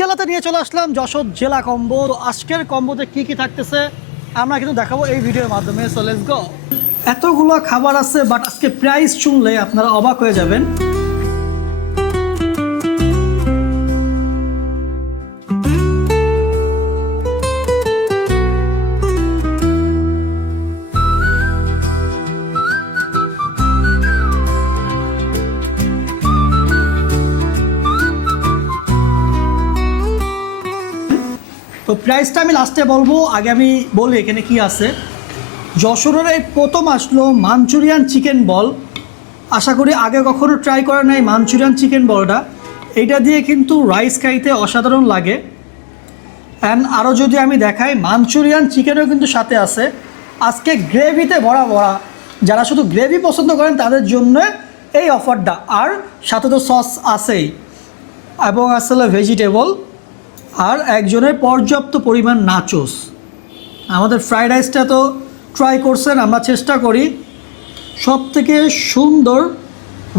জেলাতে নিয়ে চলে আসলাম যশোর জেলা কম্বো। তো আজকের কম্বোতে কি কি থাকতেছে, আমরা কিন্তু দেখাবো এই ভিডিওর মাধ্যমে। সো লেটস গো এতগুলো খাবার আছে বাট আজকে প্রাইস শুনলে আপনারা অবাক হয়ে যাবেন। তো প্রাইসটা আমি লাস্টে বলব, আগে আমি বলি এখানে কি আছে। যশোরের এই প্রথম আসলো মাঞ্চুরিয়ান চিকেন বল আশা করি আগে কখনো ট্রাই করা নাই মাঞ্চুরিয়ান চিকেন বলটা এইটা দিয়ে কিন্তু রাইস খাইতে অসাধারণ লাগে। অ্যান্ড আরও যদি আমি দেখাই মাঞ্চুরিয়ান চিকেনও কিন্তু সাথে আছে। আজকে গ্রেভিতে ভরা ভরা যারা শুধু গ্রেভি পছন্দ করেন, তাদের জন্য এই অফারটা আর সাথে তো সস আছেই। এবং আসলে ভেজিটেবল আর একজনের পর্যাপ্ত পরিমাণ নাচোস আমাদের ফ্রাইড রাইসটা তো ট্রাই করছেন, আমরা চেষ্টা করি সব থেকে সুন্দর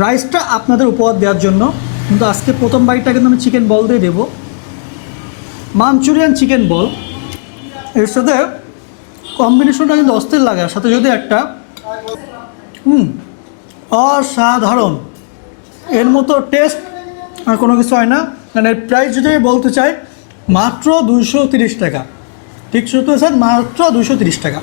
রাইসটা আপনাদের উপহার দেওয়ার জন্য। কিন্তু আজকে প্রথম বাইটটা কিন্তু আমি চিকেন বল দিয়ে দেবো। মাঞ্চুরিয়ান চিকেন বল এর সাথে কম্বিনেশনটা কিন্তু অস্থির লাগে সাথে যদি একটা, হুম, অসাধারণ। এর মতো টেস্ট আর কোনো কিছু হয় না। মানে প্রাইস যদি বলতে চাই মাত্র দুশো তিরিশ টাকা। ঠিক শুনতে স্যার মাত্র দুশো তিরিশ টাকা।